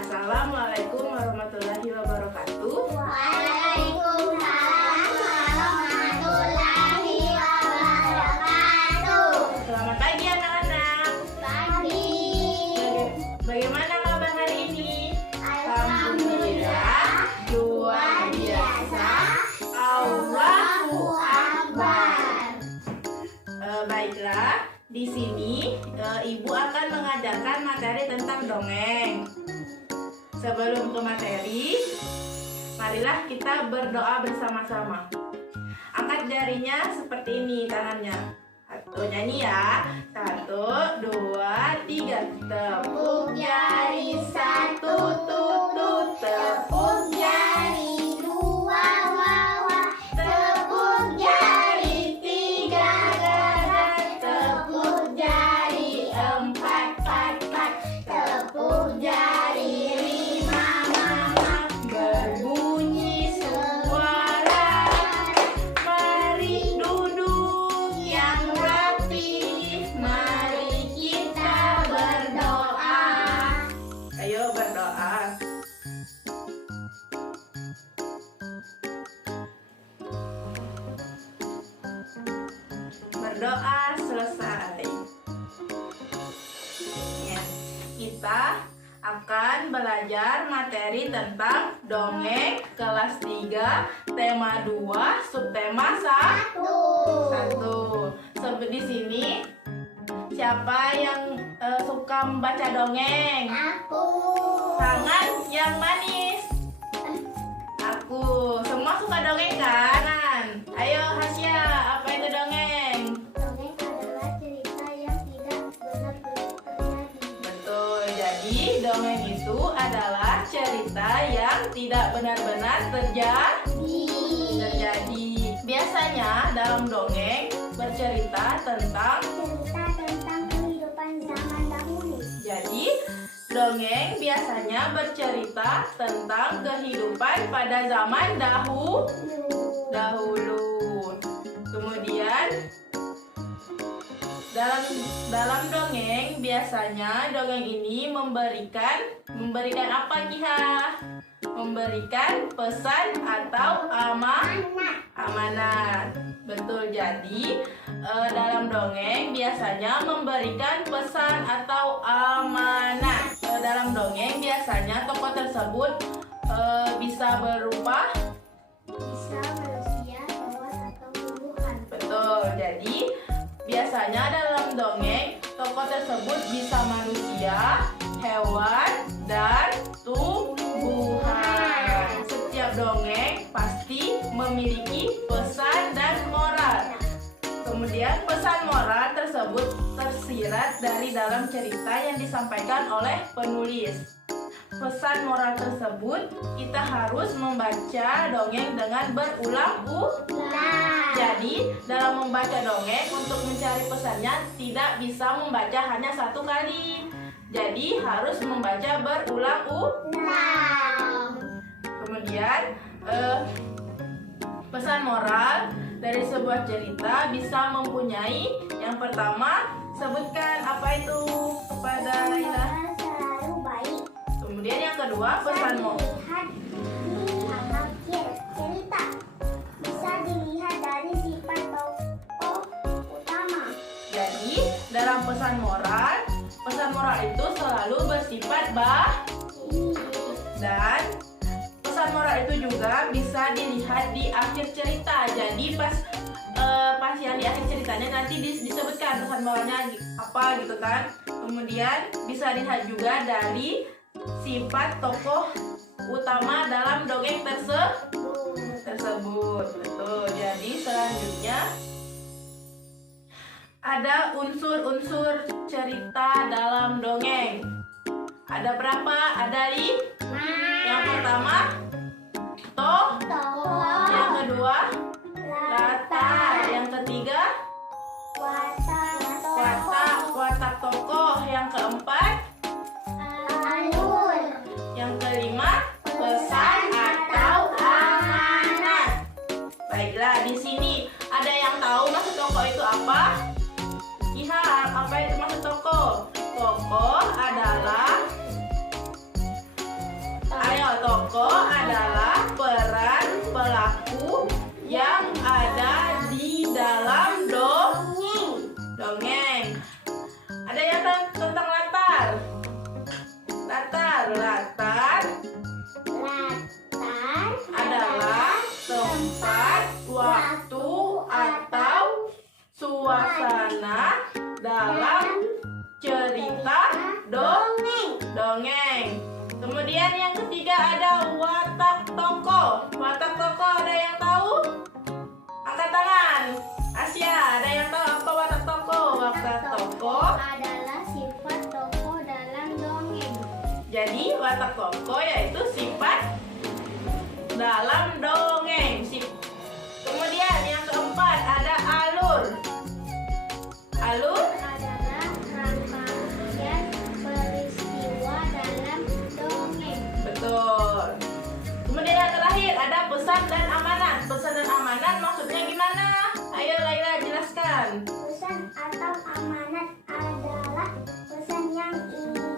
Assalamualaikum warahmatullahi wabarakatuh. Waalaikumsalam warahmatullahi wabarakatuh. Selamat pagi anak-anak. Pagi. Bagaimana kabar hari ini? Alhamdulillah. Luar biasa. Allahu Akbar. Baiklah, di sini Ibu akan mengajarkan materi tentang dongeng. Sebelum ke materi, marilah kita berdoa bersama-sama. Angkat jarinya seperti ini, tangannya. Satu, nyanyi ya. 1, 2, 3. Tepuk jari 1, tutut. Tepuk jari 2, wawa. Tepuk jari 3, gagal. Tepuk jari 4, pat. Tepuk jari 5, mama. Berbunyi suara. Mari duduk yang rapi. Mari kita berdoa. Ayo berdoa. Berdoa selesai. Ya, kita akan belajar materi tentang dongeng kelas 3, tema 2, subtema 1. Seperti di sini, siapa yang suka membaca dongeng? Aku. Tangan yang manis. Aku. Semua suka dongeng kan? Ayo Hasya, apa itu dongeng? Dongeng adalah cerita yang tidak benar-benar terjadi. Betul, jadi dongeng itu adalah cerita yang tidak benar-benar terjadi. Biasanya dalam dongeng bercerita tentang kehidupan zaman dahulu. Jadi, dongeng biasanya bercerita tentang kehidupan pada zaman dahulu. Kemudian, dalam dongeng biasanya dongeng ini memberikan apa, Kiha? Memberikan pesan atau amanat. Betul, jadi dalam dongeng biasanya memberikan pesan atau amanat. Dalam dongeng biasanya tokoh tersebut bisa berupa Manusia, hewan, atau tumbuhan. betul. Jadi biasanya dalam dongeng tokoh tersebut bisa manusia, hewan, dan tumbuhan. Setiap dongeng pasti memiliki pesan dan moral. Kemudian pesan moral tersebut tersirat dari dalam cerita yang disampaikan oleh penulis. Pesan moral tersebut kita harus membaca dongeng dengan berulang-ulang. Jadi dalam membaca dongeng untuk mencari pesannya tidak bisa membaca hanya satu kali. Jadi harus membaca berulang-ulang. Kemudian pesan moral dari sebuah cerita bisa mempunyai, yang pertama, sebutkan apa itu kepada Laila. Selalu baik. Kemudian yang kedua, pesan moral. Cerita bisa dilihat dari sifat tokoh utama. Jadi dalam pesan moral itu selalu bersifat baik. Dan pesan moral itu juga bisa dilihat di akhir cerita. Jadi pas yang di akhir ceritanya nanti disebutkan pesan moralnya apa gitu kan. Kemudian bisa dilihat juga dari sifat tokoh utama dalam dongeng tersebut. Betul. Jadi selanjutnya ada unsur-unsur cerita dalam dongeng. Ada berapa? Ada 5. Yang pertama, tokoh. Yang kedua, latar. Yang ketiga, watak tokoh. Yang keempat, alur. yang kelima, pesan atau amanat. Baiklah, di sini ada yang tahu maksud tokoh itu apa? Lihat, apa itu maksud tokoh? Tokoh adalah peran pelaku yang ada di dalam dongeng. Ada yang tahu tentang latar? Latar adalah tempat, waktu, atau suasana dalam cerita dongeng. Kemudian yang ketiga ada watak tokoh. Watak tokoh ada yang tahu? Angkat tangan. Asia, ada yang tahu apa watak tokoh? Watak tokoh adalah sifat tokoh dalam dongeng. Jadi watak tokoh yaitu sifat dalam dongeng. Kemudian yang keempat ada alur. Alur Adalah rangkaian peristiwa dalam dongeng. betul. Kemudian yang terakhir ada pesan dan amanat. Pesan dan amanat maksudnya gimana? Ayo Laila jelaskan. Pesan atau amanat adalah pesan yang ingin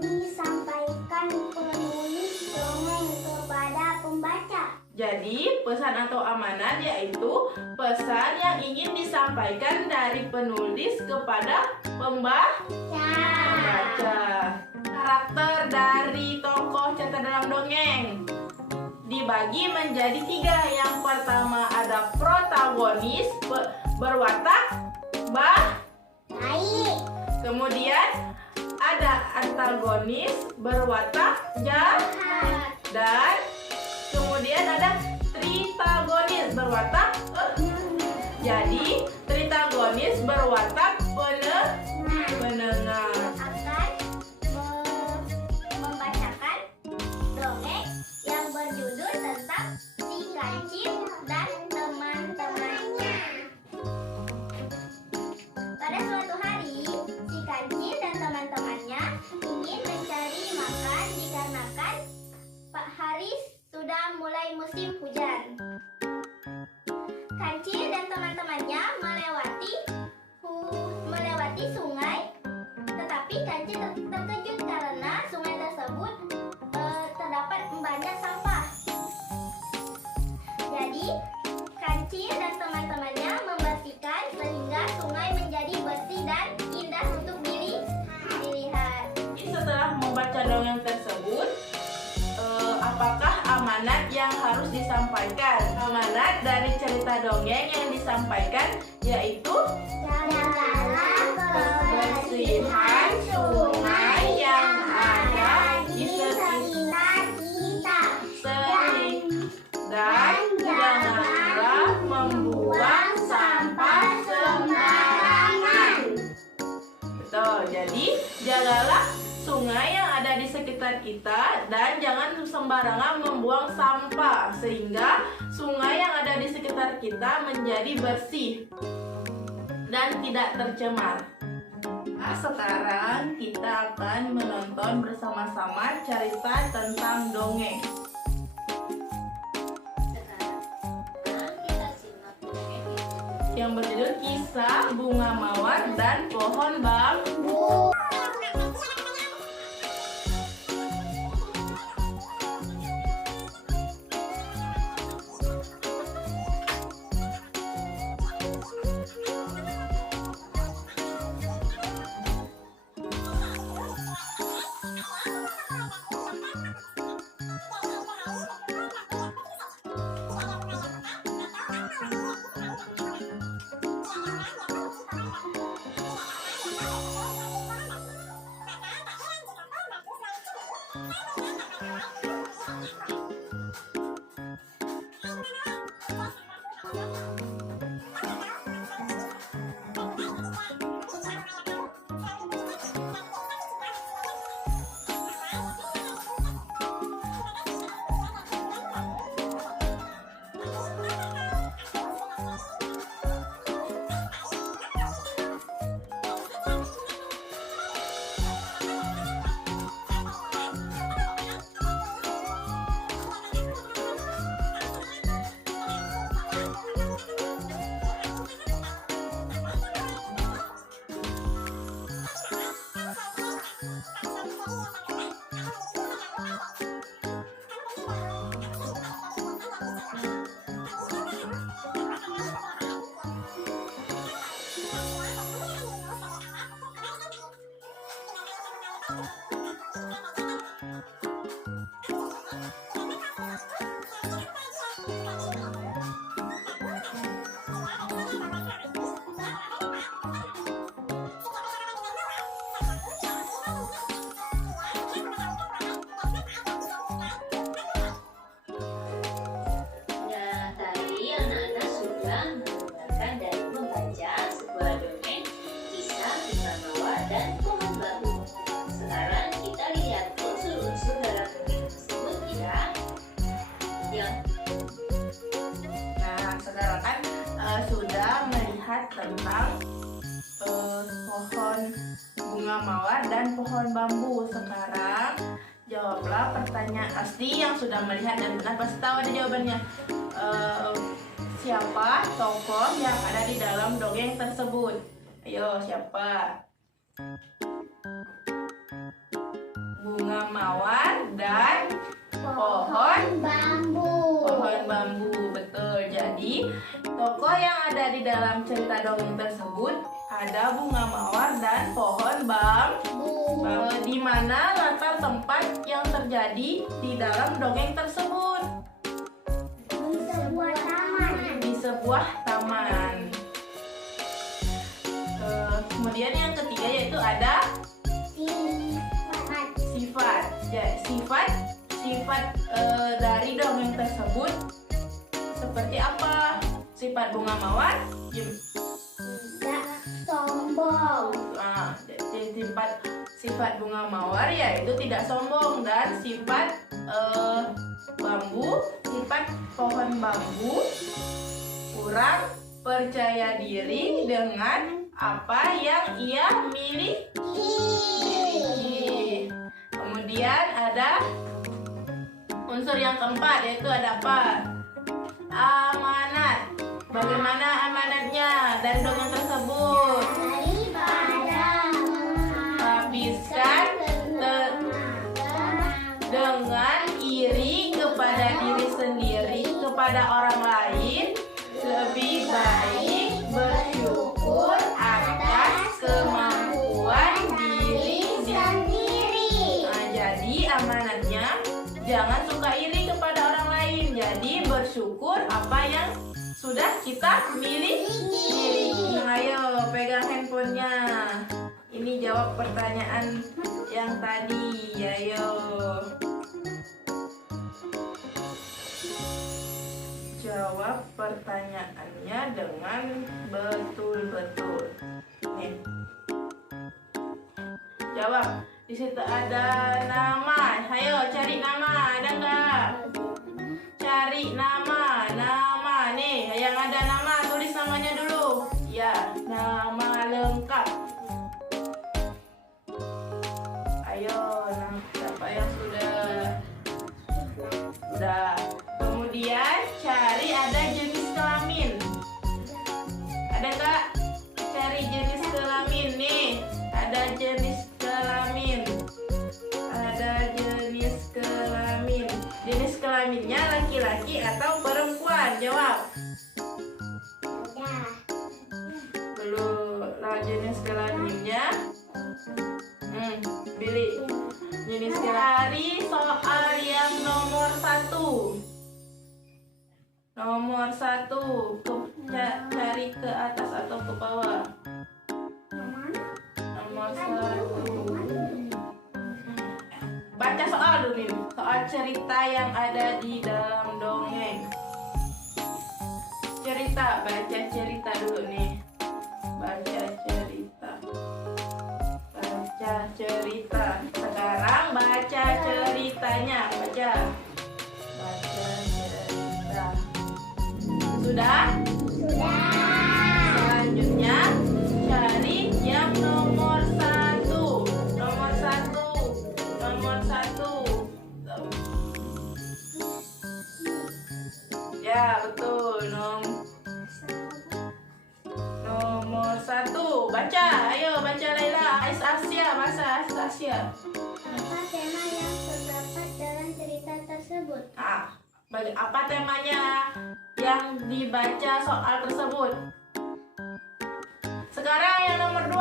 disampaikan penulis dongeng kepada pembaca. Jadi pesan atau amanat yaitu pesan yang ingin disampaikan dari penulis kepada pembaca. Karakter dari tokoh cerita dalam dongeng dibagi menjadi 3. Yang pertama ada protagonis berwatak Baik. kemudian ada antagonis berwatak jahat, dan kemudian ada tritagonis berwatak jadi tritagonis berwatak penengah. Akan membacakan dongeng yang berjudul tentang si kancil dan teman-temannya. Pada suatu hari, si kancil dan teman-temannya ingin mencari makan dikarenakan Pak Haris sudah mulai musim hujan. Kancil dan teman-temannya melewati sungai, tetapi Kancil terkejut karena sungai tersebut terdapat banyak sampah. Jadi Kancil dan teman-temannya membersihkan sehingga sungai menjadi bersih dan indah untuk dilihat. Setelah membaca dongeng tersebut, apakah amanat yang harus disampaikan? Amanat dari cerita dongeng yang disampaikan yaitu Jagalah kebersihan sungai yang ada di sekitar kita. dan janganlah membuang sampah sembarangan. Betul, jadi jagalah sungai yang ada di sekitar kita dan jangan sembarangan membuang sampah sehingga sungai yang ada di sekitar kita menjadi bersih dan tidak tercemar. Nah, sekarang kita akan menonton bersama-sama cerita tentang dongeng. Yang berjudul Kisah Bunga Mawar dan Pohon Bambu. Nah, tadi anak-anak sudah mendengarkan dan membaca sebuah dongeng kisah bunga mawar dan pohon bambu. Sekarang kita lihat unsur-unsur dalam dongeng tersebut ya. Yang Nah, sekarang kan sudah melihat tentang pohon bunga mawar dan pohon bambu. Sekarang jawablah pertanyaan pasti yang sudah melihat dan benar pasti tahu ada jawabannya. Siapa tokoh yang ada di dalam dongeng tersebut? Ayo, siapa? Bunga mawar dan pohon bambu. pohon bambu, betul. Jadi tokoh yang ada di dalam cerita dongeng tersebut ada bunga mawar dan pohon bambu. Di mana latar tempat yang terjadi di dalam dongeng tersebut? Di sebuah taman. Di sebuah taman. Kemudian yang ketiga yaitu ada Sifat. sifat. Sifat dari dongeng tersebut seperti apa? Sifat bunga mawar? Tidak sombong. Nah, sifat bunga mawar yaitu tidak sombong, dan sifat sifat pohon bambu kurang percaya diri dengan apa yang ia miliki. Kemudian ada unsur yang keempat yaitu ada apa? Amanat. Bagaimana amanatnya dari dongeng tersebut? Daripada Habiskan dengan iri kepada diri sendiri, kepada orang lain, lebih baik bersyukur atas kemampuan diri sendiri. Nah, jadi amanatnya jangan suka iri kepada orang lain. Jadi bersyukur apa yang sudah kita miliki. Ayo pegang handphonenya. Ini jawab pertanyaan yang tadi. Ayo. Jawab pertanyaannya dengan betul-betul. Nih. Jawab. Di situ ada nama. Ayo cari nama. Ada nggak? Cari nama. Nama nih. Yang ada nama tulis namanya dulu. Ya, nama lengkap. Ayo, nah, siapa yang sudah? Sudah. Kemudian cari ada jenis kelamin. Ada nggak? Cari jenis kelamin nih. Ada jenis kelamin. Ada jenis kelamin. Jenis kelaminnya laki-laki atau perempuan? Jawab. Belum. Nah, jenis kelaminnya. Pilih. Jenis kelamin. Soal yang nomor 1. Nomor 1. Cari ke atas atau ke bawah. Nomor 1. Baca soal dulu nih. Soal cerita yang ada di dalam dongeng. Cerita, baca cerita dulu nih. Baca cerita. Baca cerita. Sekarang baca ceritanya. Baca. Baca cerita. Sudah? Selanjutnya cari yang nomor 1. Nomor 1. Nomor 1. Ya, betul. Nomor 1. Baca. Ayo baca Laila. Asia. Masa Asia. Apa tema yang terdapat dalam cerita tersebut? Apa temanya yang dibaca soal tersebut? Sekarang yang nomor 2.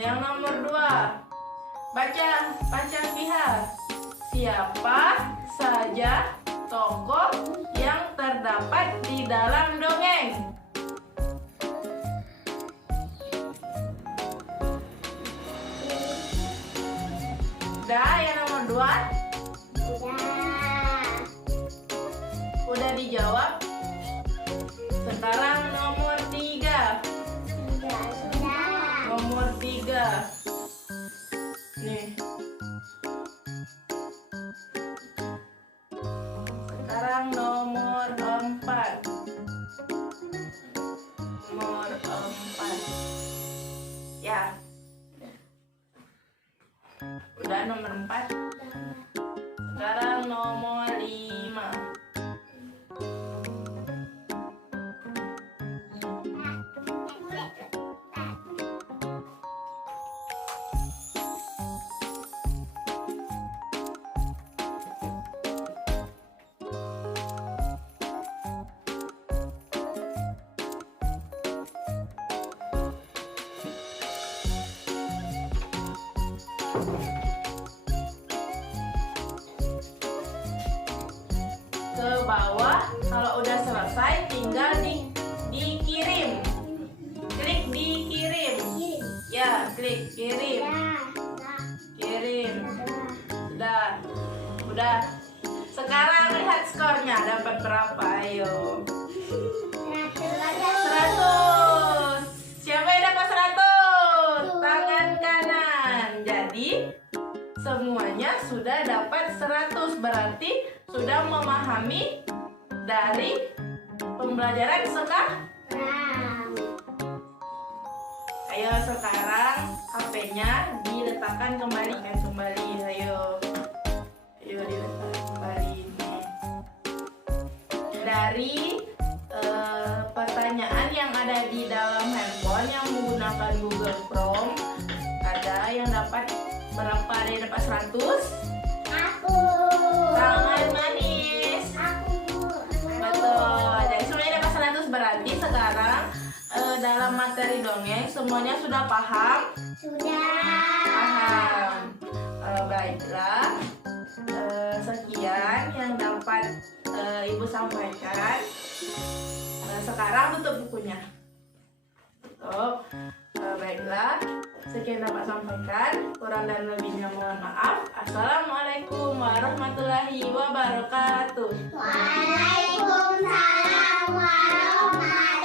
Yang nomor 2. Baca lihat. Siapa saja tokoh yang dijawab. Sekarang nomor 3. Sudah. Nomor 3. Nih. Sekarang nomor 4. Nomor 4. Ya. Udah nomor 4. Sekarang nomor 5. Ke bawah. Kalau udah selesai tinggal dikirim. Klik dikirim. Ya, klik kirim. Kirim. Udah. Sekarang lihat skornya dapat berapa? Ayo. 100. Siapa yang dapat 100? Tangan kanan. Jadi semuanya sudah dapat 100, berarti sudah memahami dari pembelajaran sekarang. Ayo sekarang HP-nya diletakkan kembali. Ayo diletakkan kembali. Dari pertanyaan yang ada di dalam handphone yang menggunakan Google Chrome, ada yang dapat berapa? Ada yang dapat 100? Aku. Tangan manis. Aku. Betul. Jadi semuanya dapat 100, berarti sekarang dalam materi dongeng semuanya sudah paham? Sudah. Paham. Baiklah. Sekian yang dapat Ibu sampaikan. Sekarang tutup bukunya. Tutup. Baiklah. Sekian dapat sampaikan. Kurang dan lebihnya mohon maaf. Assalamualaikum warahmatullahi wabarakatuh. Waalaikumsalam warahmatullahi